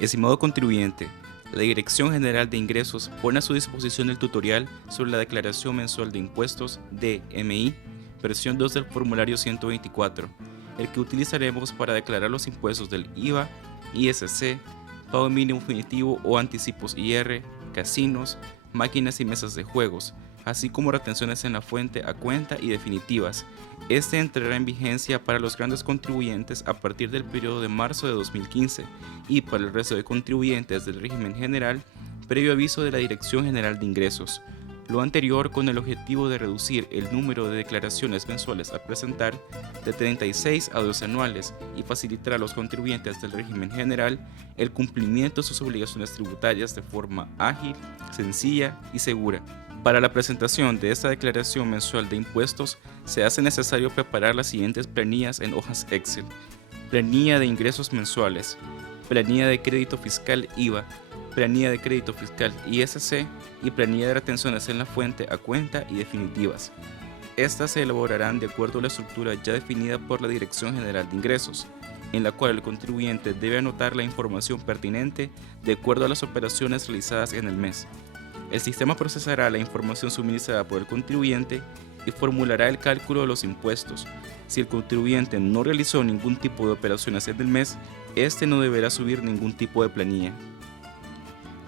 Estimado contribuyente, la Dirección General de Ingresos pone a su disposición el tutorial sobre la Declaración Mensual de Impuestos DMI, versión 2 del formulario 124, el que utilizaremos para declarar los impuestos del IVA, ISC, pago mínimo definitivo o anticipos IR, casinos, máquinas y mesas de juegos, así como retenciones en la fuente a cuenta y definitivas. Este entrará en vigencia para los grandes contribuyentes a partir del periodo de marzo de 2015 y para el resto de contribuyentes del régimen general, previo aviso de la Dirección General de Ingresos. Lo anterior con el objetivo de reducir el número de declaraciones mensuales a presentar de 36 a 2 anuales y facilitar a los contribuyentes del régimen general el cumplimiento de sus obligaciones tributarias de forma ágil, sencilla y segura. Para la presentación de esta declaración mensual de impuestos se hace necesario preparar las siguientes planillas en hojas Excel: planilla de ingresos mensuales, planilla de crédito fiscal IVA, planilla de crédito fiscal ISC y planilla de retenciones en la fuente a cuenta y definitivas. Estas se elaborarán de acuerdo a la estructura ya definida por la Dirección General de Ingresos, en la cual el contribuyente debe anotar la información pertinente de acuerdo a las operaciones realizadas en el mes. El sistema procesará la información suministrada por el contribuyente y formulará el cálculo de los impuestos. Si el contribuyente no realizó ningún tipo de operaciones en el mes, este no deberá subir ningún tipo de planilla.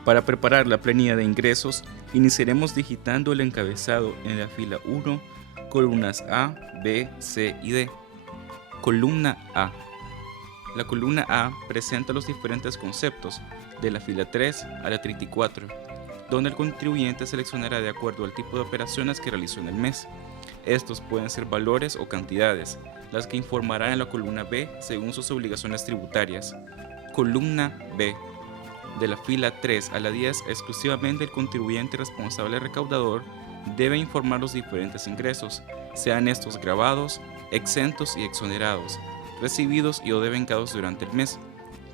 Para preparar la planilla de ingresos, iniciaremos digitando el encabezado en la fila 1, columnas A, B, C y D. Columna A. La columna A presenta los diferentes conceptos, de la fila 3 a la 34, donde el contribuyente seleccionará de acuerdo al tipo de operaciones que realizó en el mes. Estos pueden ser valores o cantidades, las que informará en la columna B según sus obligaciones tributarias. Columna B. De la fila 3 a la 10, exclusivamente el contribuyente responsable recaudador debe informar los diferentes ingresos, sean estos grabados, exentos y exonerados, recibidos y o devengados durante el mes,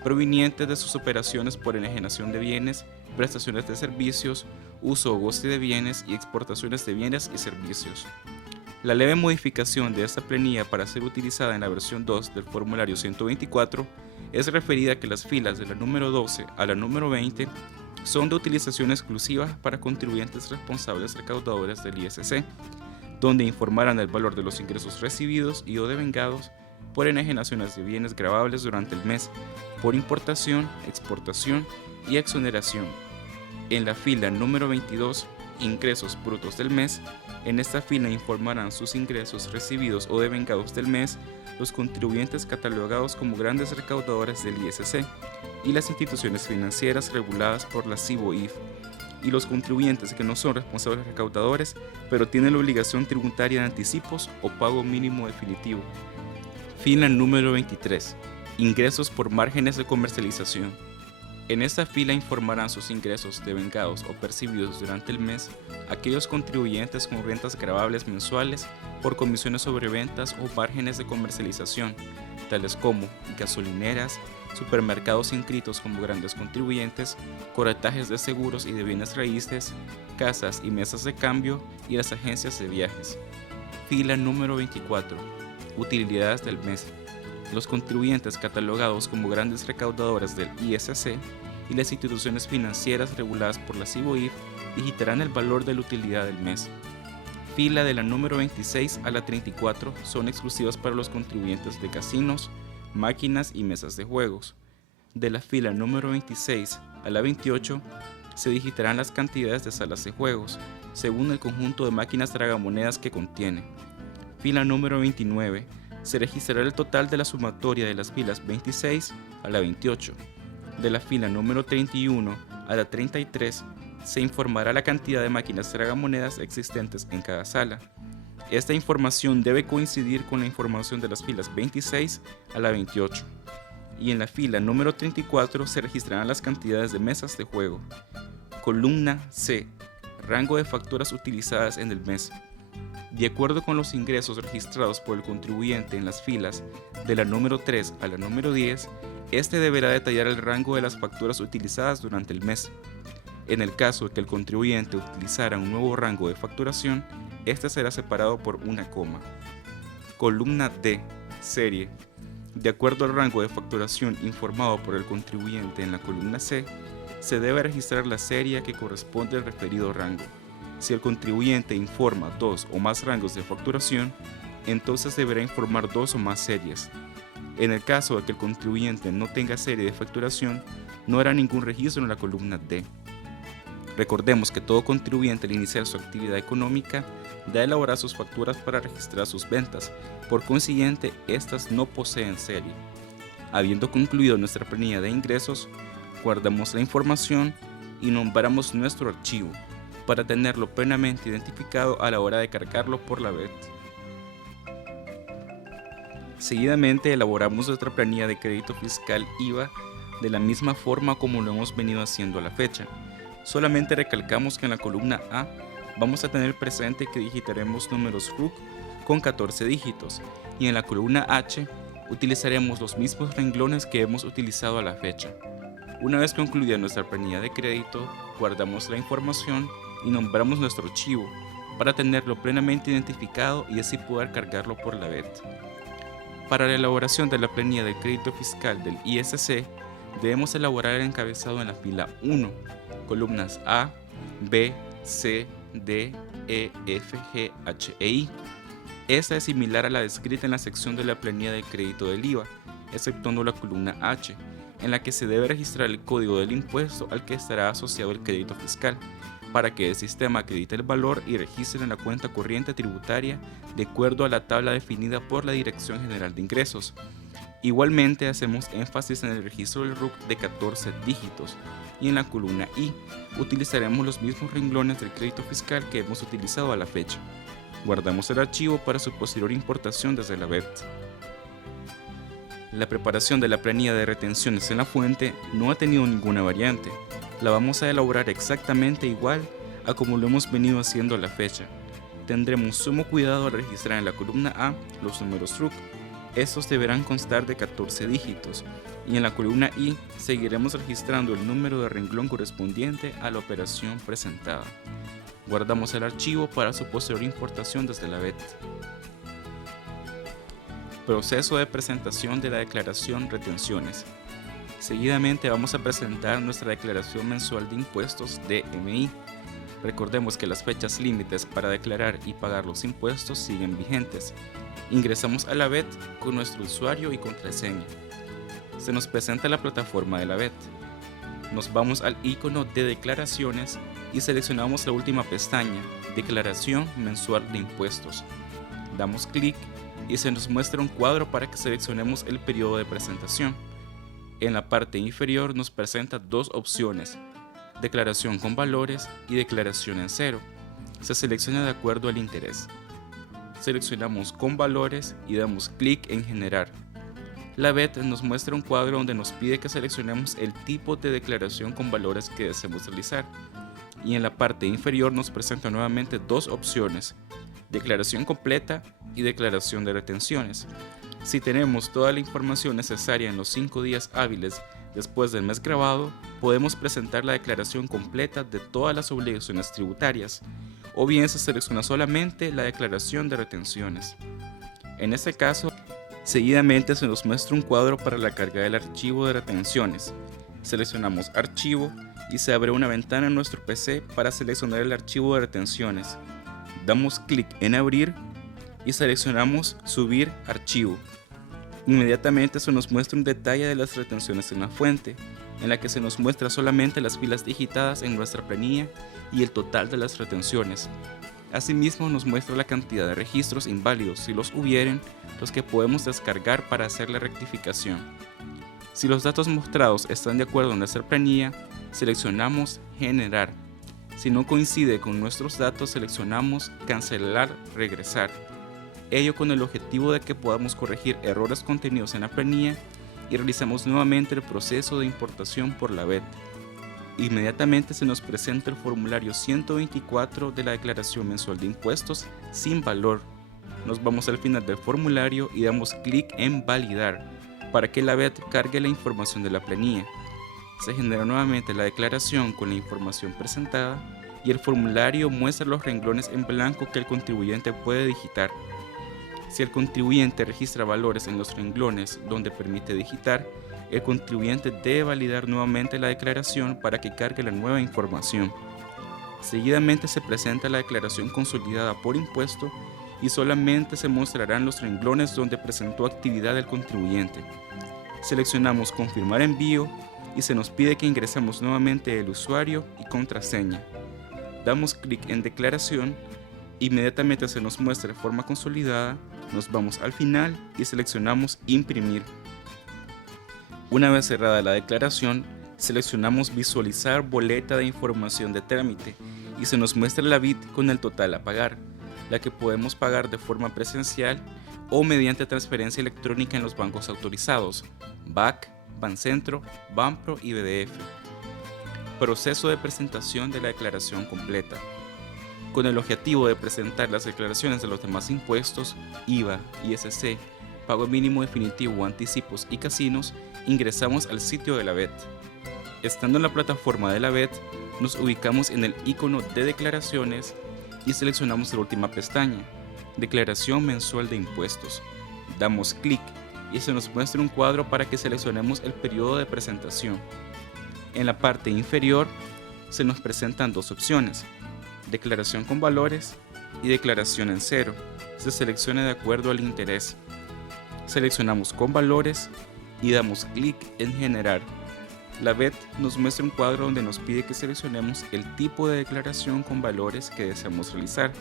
provenientes de sus operaciones por enajenación de bienes, prestaciones de servicios, uso o goce de bienes y exportaciones de bienes y servicios. La leve modificación de esta planilla para ser utilizada en la versión 2 del formulario 124 es referida a que las filas de la número 12 a la número 20 son de utilización exclusiva para contribuyentes responsables recaudadores del ISC, donde informarán el valor de los ingresos recibidos y o devengados por enajenaciones de bienes gravables durante el mes, por importación, exportación y exoneración. En la fila número 22, ingresos brutos del mes, en esta fila informarán sus ingresos recibidos o devengados del mes los contribuyentes catalogados como grandes recaudadores del ISC y las instituciones financieras reguladas por la CIBOIF, y los contribuyentes que no son responsables recaudadores pero tienen la obligación tributaria de anticipos o pago mínimo definitivo. Fila número 23. Ingresos por márgenes de comercialización. En esta fila informarán sus ingresos devengados o percibidos durante el mes aquellos contribuyentes con rentas gravables mensuales por comisiones sobre ventas o márgenes de comercialización, tales como gasolineras, supermercados inscritos como grandes contribuyentes, corretajes de seguros y de bienes raíces, casas y mesas de cambio y las agencias de viajes. Fila número 24. Utilidades del mes. Los contribuyentes catalogados como grandes recaudadores del ISC y las instituciones financieras reguladas por la CIBOIF digitarán el valor de la utilidad del mes. Fila de la número 26 a la 34 son exclusivas para los contribuyentes de casinos, máquinas y mesas de juegos. De la fila número 26 a la 28 se digitarán las cantidades de salas de juegos, según el conjunto de máquinas tragamonedas que contiene. Fila número 29. Se registrará el total de la sumatoria de las filas 26 a la 28. De la fila número 31 a la 33 se informará la cantidad de máquinas tragamonedas existentes en cada sala. Esta información debe coincidir con la información de las filas 26 a la 28. Y en la fila número 34 se registrarán las cantidades de mesas de juego. Columna C. Rango de facturas utilizadas en el mes. De acuerdo con los ingresos registrados por el contribuyente en las filas de la número 3 a la número 10, este deberá detallar el rango de las facturas utilizadas durante el mes. En el caso de que el contribuyente utilizara un nuevo rango de facturación, este será separado por una coma. Columna D. Serie. De acuerdo al rango de facturación informado por el contribuyente en la columna C, se debe registrar la serie que corresponde al referido rango. Si el contribuyente informa 2 o más rangos de facturación, entonces deberá informar 2 o más series. En el caso de que el contribuyente no tenga serie de facturación, no hará ningún registro en la columna D. Recordemos que todo contribuyente al iniciar su actividad económica da elaborar sus facturas para registrar sus ventas, por consiguiente, estas no poseen serie. Habiendo concluido nuestra planilla de ingresos, guardamos la información y nombramos nuestro archivo para tenerlo plenamente identificado a la hora de cargarlo por la BET. Seguidamente elaboramos nuestra planilla de crédito fiscal IVA de la misma forma como lo hemos venido haciendo a la fecha. Solamente recalcamos que en la columna A vamos a tener presente que digitaremos números RUC con 14 dígitos y en la columna H utilizaremos los mismos renglones que hemos utilizado a la fecha. Una vez concluida nuestra planilla de crédito, guardamos la información y nombramos nuestro archivo para tenerlo plenamente identificado y así poder cargarlo por la BET. Para la elaboración de la planilla de crédito fiscal del ISC, debemos elaborar el encabezado en la fila 1, columnas A, B, C, D, E, F, G, H e I. Esta es similar a la descrita en la sección de la planilla de crédito del IVA, exceptuando la columna H, en la que se debe registrar el código del impuesto al que estará asociado el crédito fiscal, para que el sistema acredite el valor y registre en la cuenta corriente tributaria de acuerdo a la tabla definida por la Dirección General de Ingresos. Igualmente hacemos énfasis en el registro del RUC de 14 dígitos y en la columna I utilizaremos los mismos renglones del crédito fiscal que hemos utilizado a la fecha. Guardamos el archivo para su posterior importación desde la BET. La preparación de la planilla de retenciones en la fuente no ha tenido ninguna variante. La vamos a elaborar exactamente igual a como lo hemos venido haciendo a la fecha. Tendremos sumo cuidado al registrar en la columna A los números RUC. Estos deberán constar de 14 dígitos y en la columna I seguiremos registrando el número de renglón correspondiente a la operación presentada. Guardamos el archivo para su posterior importación desde la BET. Proceso de presentación de la declaración retenciones. Seguidamente vamos a presentar nuestra declaración mensual de impuestos DMI. Recordemos que las fechas límites para declarar y pagar los impuestos siguen vigentes. Ingresamos a la BET con nuestro usuario y contraseña. Se nos presenta la plataforma de la BET. Nos vamos al icono de declaraciones y seleccionamos la última pestaña, Declaración mensual de impuestos. Damos clic y se nos muestra un cuadro para que seleccionemos el periodo de presentación. En la parte inferior nos presenta dos opciones, declaración con valores y declaración en cero. Se selecciona de acuerdo al interés. Seleccionamos con valores y damos clic en generar. La BET nos muestra un cuadro donde nos pide que seleccionemos el tipo de declaración con valores que deseamos realizar. Y en la parte inferior nos presenta nuevamente dos opciones, declaración completa y declaración de retenciones. Si tenemos toda la información necesaria en los 5 días hábiles después del mes grabado, podemos presentar la declaración completa de todas las obligaciones tributarias, o bien se selecciona solamente la declaración de retenciones. En este caso, seguidamente se nos muestra un cuadro para la carga del archivo de retenciones. Seleccionamos Archivo y se abre una ventana en nuestro PC para seleccionar el archivo de retenciones. Damos clic en Abrir y seleccionamos Subir archivo. Inmediatamente se nos muestra un detalle de las retenciones en la fuente, en la que se nos muestra solamente las filas digitadas en nuestra planilla y el total de las retenciones. Asimismo nos muestra la cantidad de registros inválidos, si los hubieren, los que podemos descargar para hacer la rectificación. Si los datos mostrados están de acuerdo en nuestra planilla, seleccionamos Generar. Si no coincide con nuestros datos, seleccionamos Cancelar, Regresar. Ello con el objetivo de que podamos corregir errores contenidos en la planilla y realizamos nuevamente el proceso de importación por la BET. Inmediatamente se nos presenta el formulario 124 de la declaración mensual de impuestos sin valor. Nos vamos al final del formulario y damos clic en Validar para que la BET cargue la información de la planilla. Se genera nuevamente la declaración con la información presentada y el formulario muestra los renglones en blanco que el contribuyente puede digitar. Si el contribuyente registra valores en los renglones donde permite digitar, el contribuyente debe validar nuevamente la declaración para que cargue la nueva información. Seguidamente se presenta la declaración consolidada por impuesto y solamente se mostrarán los renglones donde presentó actividad el contribuyente. Seleccionamos confirmar envío y se nos pide que ingresemos nuevamente el usuario y contraseña. Damos clic en declaración, inmediatamente se nos muestra de forma consolidada, nos vamos al final y seleccionamos imprimir. Una vez cerrada la declaración, seleccionamos visualizar boleta de información de trámite y se nos muestra la BIT con el total a pagar, la que podemos pagar de forma presencial o mediante transferencia electrónica en los bancos autorizados, BAC, Bancentro, Banpro y BDF. Proceso de presentación de la declaración completa. Con el objetivo de presentar las declaraciones de los demás impuestos, IVA, ISC, pago mínimo definitivo, anticipos y casinos, ingresamos al sitio de la BET. Estando en la plataforma de la BET, nos ubicamos en el icono de declaraciones y seleccionamos la última pestaña, Declaración mensual de impuestos. Damos clic y se nos muestra un cuadro para que seleccionemos el periodo de presentación. En la parte inferior se nos presentan dos opciones, declaración con valores y declaración en cero. Se selecciona de acuerdo al interés. Seleccionamos con valores y damos clic en generar. La BET nos muestra un cuadro donde nos pide que seleccionemos el tipo de declaración con valores que deseamos realizar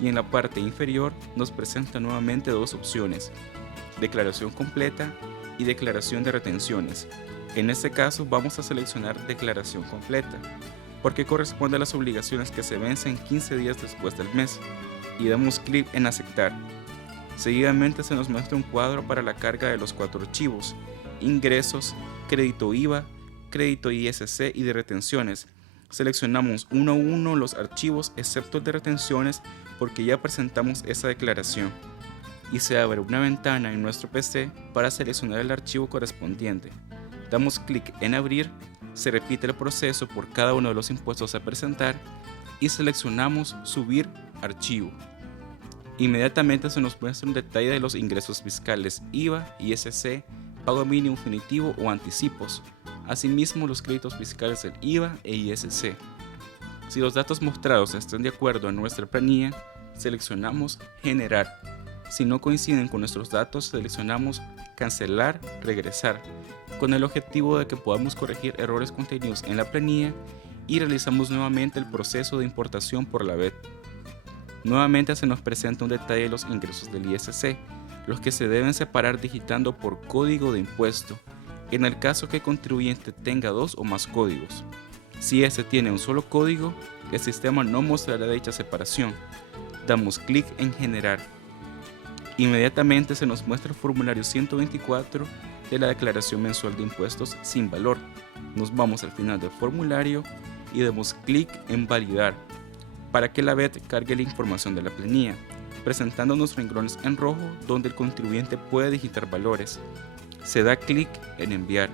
y en la parte inferior nos presenta nuevamente dos opciones, declaración completa y declaración de retenciones. En este caso vamos a seleccionar declaración completa porque corresponde a las obligaciones que se vencen 15 días después del mes y damos clic en aceptar. Seguidamente se nos muestra un cuadro para la carga de los 4 archivos, ingresos, crédito IVA, crédito ISC y de retenciones. Seleccionamos uno a uno los archivos excepto el de retenciones porque ya presentamos esa declaración y se abre una ventana en nuestro PC para seleccionar el archivo correspondiente. Damos clic en abrir, se repite el proceso por cada uno de los impuestos a presentar y seleccionamos subir archivo. Inmediatamente se nos muestra un detalle de los ingresos fiscales IVA, ISC, pago mínimo definitivo o anticipos, asimismo los créditos fiscales del IVA e ISC. Si los datos mostrados están de acuerdo a nuestra planilla, seleccionamos generar. Si no coinciden con nuestros datos, seleccionamos cancelar, regresar, con el objetivo de que podamos corregir errores contenidos en la planilla y realizamos nuevamente el proceso de importación por la BET. Nuevamente se nos presenta un detalle de los ingresos del ISC, los que se deben separar digitando por código de impuesto, en el caso que el contribuyente tenga 2 o más códigos. Si este tiene un solo código, el sistema no mostrará dicha separación. Damos clic en generar. Inmediatamente se nos muestra el formulario 124 de la declaración mensual de impuestos sin valor. Nos vamos al final del formulario y damos clic en validar para que la BET cargue la información de la planilla, presentando unos renglones en rojo donde el contribuyente puede digitar valores. Se da clic en enviar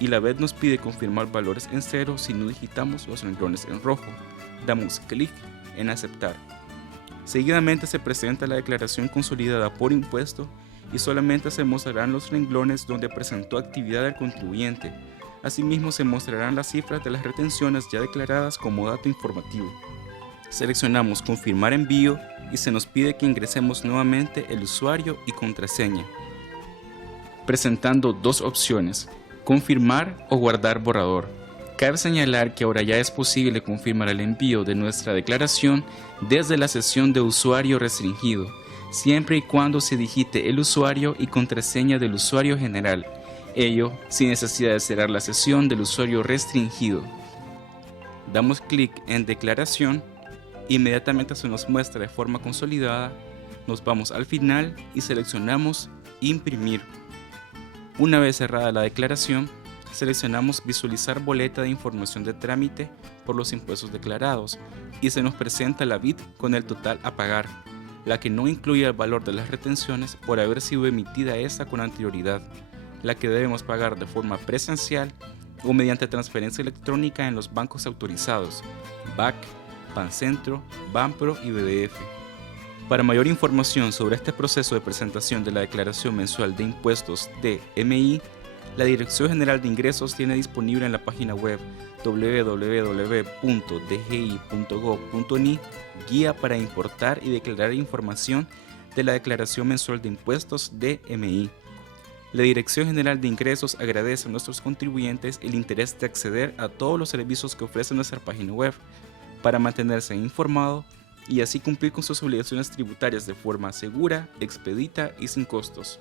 y la BET nos pide confirmar valores en cero si no digitamos los renglones en rojo. Damos clic en aceptar. Seguidamente se presenta la declaración consolidada por impuesto y solamente se mostrarán los renglones donde presentó actividad el contribuyente. Asimismo se mostrarán las cifras de las retenciones ya declaradas como dato informativo. Seleccionamos confirmar envío y se nos pide que ingresemos nuevamente el usuario y contraseña, presentando dos opciones, confirmar o guardar borrador. Cabe señalar que ahora ya es posible confirmar el envío de nuestra declaración desde la sesión de usuario restringido, siempre y cuando se digite el usuario y contraseña del usuario general, ello sin necesidad de cerrar la sesión del usuario restringido. Damos clic en declaración, inmediatamente se nos muestra de forma consolidada, nos vamos al final y seleccionamos imprimir. Una vez cerrada la declaración, seleccionamos visualizar boleta de información de trámite por los impuestos declarados y se nos presenta la BIT con el total a pagar, la que no incluye el valor de las retenciones por haber sido emitida esta con anterioridad, la que debemos pagar de forma presencial o mediante transferencia electrónica en los bancos autorizados, BAC, Bancentro, Banpro y BDF. Para mayor información sobre este proceso de presentación de la Declaración Mensual de Impuestos DMI, la Dirección General de Ingresos tiene disponible en la página web www.dgi.gov.ni Guía para importar y declarar información de la Declaración Mensual de Impuestos DMI. La Dirección General de Ingresos agradece a nuestros contribuyentes el interés de acceder a todos los servicios que ofrece nuestra página web para mantenerse informado y así cumplir con sus obligaciones tributarias de forma segura, expedita y sin costos.